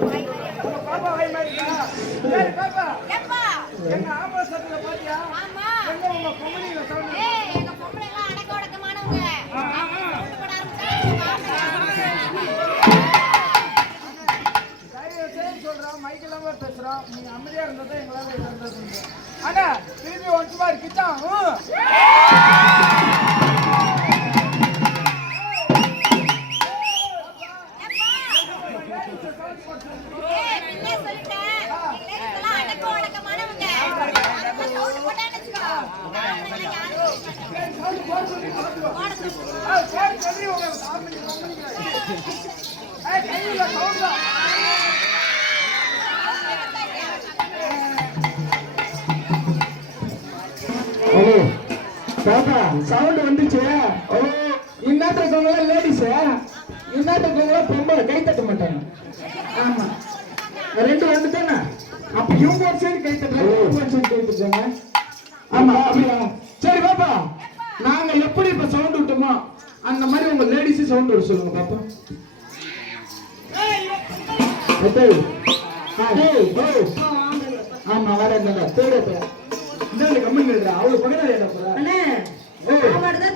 பாப்பா வாய் மாறிக்கா. சரி பாப்பா. எப்பா? எங்க ஆபோசத்துல பாத்தியா? ஆமா. எங்க உங்க பொம்பளைங்க சவுண்ட். எங்க பொம்பளைங்க அடக்க ஒடுக்கமானவங்க. சவுண்ட் போட ஆரம்பிச்சாங்க. சொல்றோம் மைக்கெல்லாம் பேசுறோம். நீங்க அமைதியா இருந்ததா எங்களால இருந்தது. அண்ணா திரும்பி ஒன்ஸ் மார் கிச்சான். பாப்பா சவுண்ட் வந்துச்சு. ஓ இன்னாத்துக்கு லேடிஸ், இன்னாத்துக்கு பொம்பளை கை தட்ட மாட்டாங்க. ஆமா ரெண்டு வந்து தானே. அப்ப இவங்க ஒரு சைடு கை தட்டாங்க. ஆமா அப்படியா? சரி பாப்பா, நாங்க எப்படி இப்ப சவுண்ட் விட்டோமோ அந்த மாதிரி உங்க லேடிஸ் சவுண்ட் விட சொல்லுங்க பாப்பா. ஆமா வர கம்மி அவ்வளவு பக்கம்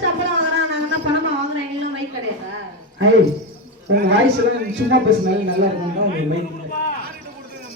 சம்பளம் வாங்குறான். நாங்க பணமா வாங்குறோம். எங்களுக்கு மைக் கிடையாதா? உங்க வாய்ஸ் எல்லாம் சும்மா பேசினாலும் நல்லா இருக்கும்.